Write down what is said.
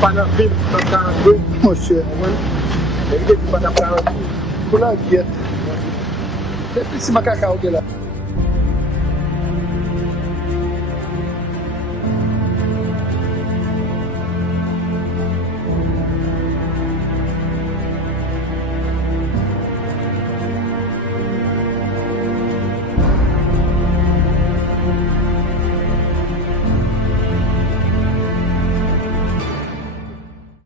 Panan film, panan film. Monsye. Mwen, mwen, panan film. Kou la gyet. Depi si makaka ou ge la.